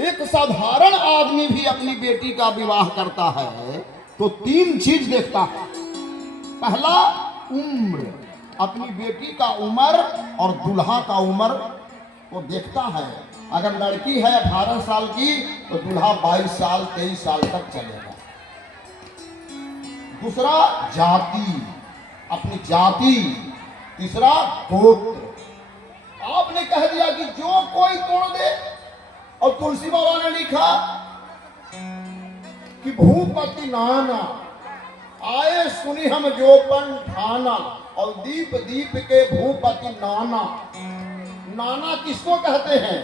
एक साधारण आदमी भी अपनी बेटी का विवाह करता है तो 3 चीज देखता है। पहला, उम्र, अपनी बेटी का उम्र और दूल्हा का उम्र वो देखता है। अगर लड़की है 18 साल की तो दूल्हा 22 साल 23 साल तक चलेगा। दूसरा, जाति, अपनी जाति। तीसरा, गोत्र। आपने कह दिया कि जो कोई तोड़ दे, और तुलसी बाबा ने लिखा कि भूपति नाना आए सुनी हम जो पन ठाना, और दीप दीप के भूपति नाना। नाना किसको कहते हैं?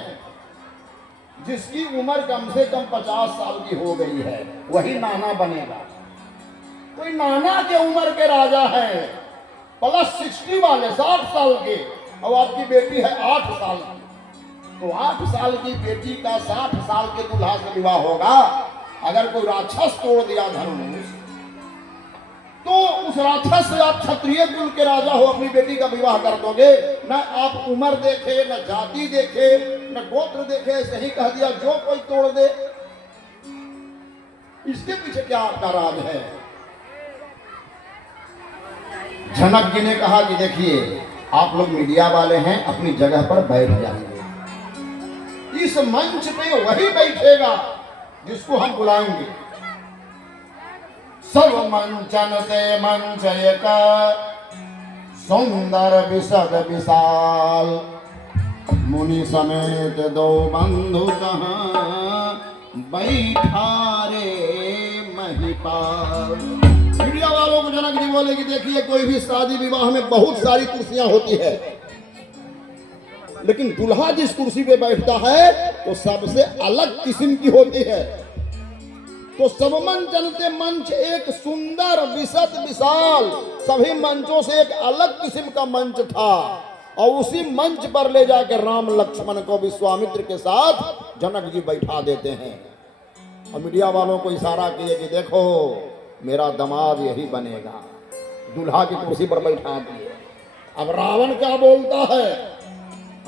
जिसकी उम्र कम से कम 50 साल की हो गई है वही नाना बनेगा। कोई नाना के उम्र के राजा है प्लस 60 वाले 60 साल के, और आपकी बेटी है 8 साल की, तो 8 साल की बेटी का 60 साल के दूल्हा से विवाह होगा। अगर कोई राक्षस तोड़ दिया धनुष, तो उस राक्षस से आप क्षत्रिय कुल के राजा हो, अपनी बेटी का विवाह कर दोगे? न आप उम्र देखे, न जाति देखे, न गोत्र देखे, ऐसे ही कह दिया जो कोई तोड़ दे। इसके पीछे क्या आपका राज है? जनक जी ने कहा कि देखिए, आप लोग मीडिया वाले हैं, अपनी जगह पर बैठ जाइए। इस मंच पे वही बैठेगा जिसको हम बुलाएंगे। सर्व मंचन से मंच एक सुंदर विशद विशाल, मुनि समेत 2 बंधु कहाँ बैठा रे महिपाल। मीडिया वालों को जनक जी बोले कि देखिए, कोई भी शादी विवाह में बहुत सारी कुर्सियां होती है, लेकिन दूल्हा जिस कुर्सी पे बैठता है तो सबसे अलग किस्म की होती है। तो सब मंचन से मंच एक सुंदर विशद विशाल, सभी मंचों से एक अलग किस्म का मंच था, और उसी मंच पर ले जाकर राम लक्ष्मण को विश्वामित्र के साथ जनक जी बैठा देते हैं। और मीडिया वालों को इशारा किए कि देखो, मेरा दामाद यही बनेगा। दूल्हा की कुर्सी पर बैठा दिए। अब रावण क्या बोलता है?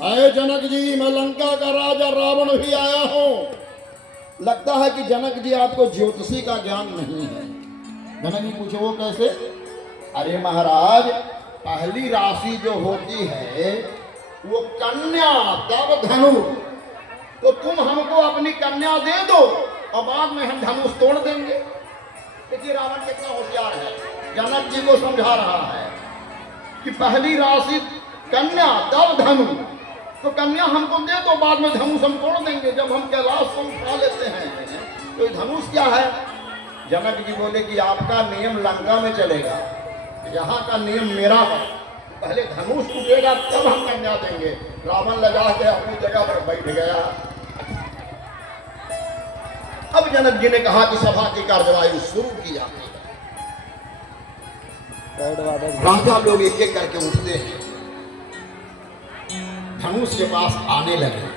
अरे जनक जी, मैं लंका का राजा रावण भी आया हूं। लगता है कि जनक जी आपको ज्योतिषी का ज्ञान नहीं है। जनक जी पूछे वो कैसे? अरे महाराज, पहली राशि जो होती है वो कन्या, तब धनु। तो तुम हमको अपनी कन्या दे दो और बाद में हम धनुष तोड़ देंगे। देखिए रावण कितना होशियार है। जनक जी को समझा रहा है कि पहली राशि कन्या, तब धनु। तो कन्या हमको दे दो, बाद में धनुष हम तोड़ देंगे। जब हम कैलाश को उठा लेते हैं तो धनुष क्या है? जनक जी बोले कि आपका नियम लंका में चलेगा, यहाँ का नियम मेरा है। पहले धनुष टूटेगा तब हम कन्या देंगे। रावण लगा के अपनी जगह पर बैठ गया। अब जनक जी ने कहा कि सभा की कार्यवाही शुरू की जाती है। राजा लोग एक एक करके उठते हैं, धनुष के पास आने लगे।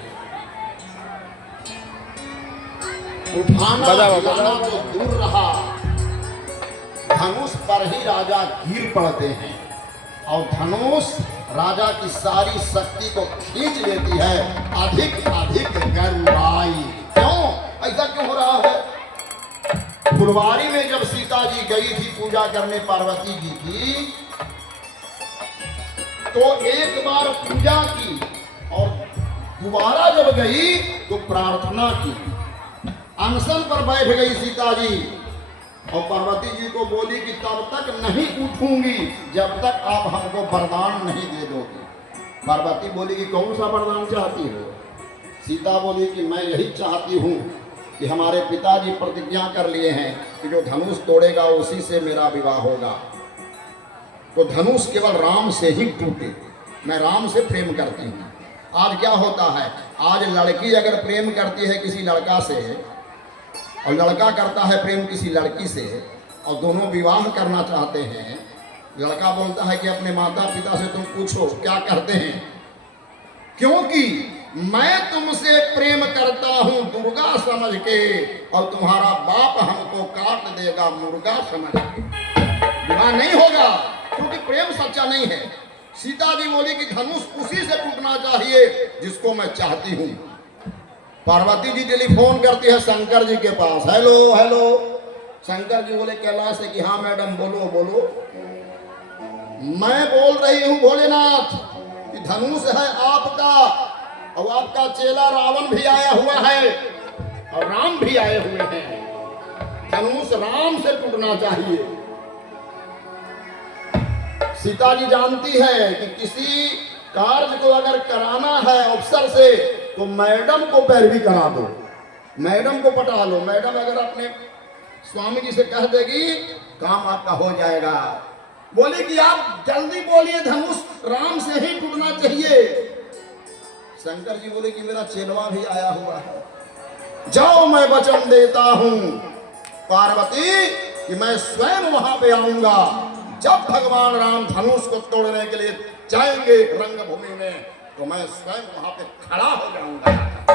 उठाना तो दूर रहा, धनुष पर ही राजा गिर पड़ते हैं, और धनुष राजा की सारी शक्ति को खींच लेती है। अधिक अधिक गरुड़ाई। क्यों ऐसा क्यों हो रहा है? फुलवारी में जब सीता जी गई थी पूजा करने पार्वती जी की, तो एक बार पूजा की और दोबारा जब गई तो प्रार्थना की। अनशन पर बैठ गई सीता जी और पार्वती जी को बोली कि तब तक नहीं उठूंगी जब तक आप हमको वरदान नहीं दे दोगे। पार्वती बोली कि कौन सा वरदान चाहती हो? सीता बोली कि मैं यही चाहती हूँ कि हमारे पिताजी प्रतिज्ञा कर लिए हैं कि जो धनुष तोड़ेगा उसी से मेरा विवाह होगा, तो धनुष केवल राम से ही टूटे। मैं राम से प्रेम करती हूँ। आज क्या होता है, आज लड़की अगर प्रेम करती है किसी लड़का से और लड़का करता है प्रेम किसी लड़की से, और दोनों विवाह करना चाहते हैं, लड़का बोलता है कि अपने माता पिता से तुम पूछो क्या करते हैं, क्योंकि मैं तुमसे प्रेम करता हूं दुर्गा समझ के, और तुम्हारा बाप हमको काट देगा मुर्गा समझ के। विवाह नहीं होगा क्योंकि प्रेम सच्चा नहीं है। सीता जी बोली कि धनुष उसी से टूटना चाहिए जिसको मैं चाहती हूं। पार्वती जी टेलीफोन करती है शंकर जी के पास, हेलो हेलो। शंकर जी बोले कैलाश से कि हाँ मैडम बोलो बोलो। मैं बोल रही हूँ भोलेनाथ कि धनुष है आपका और आपका चेला रावण भी आया हुआ है और राम भी आए हुए हैं, धनुष राम से टूटना चाहिए। सीता जी जानती है कि किसी कार्य को अगर कराना है अफसर से तो मैडम को पैरवी करा दो, मैडम को पटा लो। मैडम अगर अपने स्वामी जी से कह देगी काम आपका हो जाएगा। बोले कि आप जल्दी बोलिए धनुष राम से ही टूटना चाहिए। शंकर जी बोले कि मेरा चेलवा भी आया हुआ है, जाओ मैं वचन देता हूं पार्वती कि मैं स्वयं वहां पे आऊंगा। जब भगवान राम धनुष को तोड़ने के लिए जाएंगे रंगभूमि में तो मैं स्वयं वहां पे खड़ा हो जाऊंगा।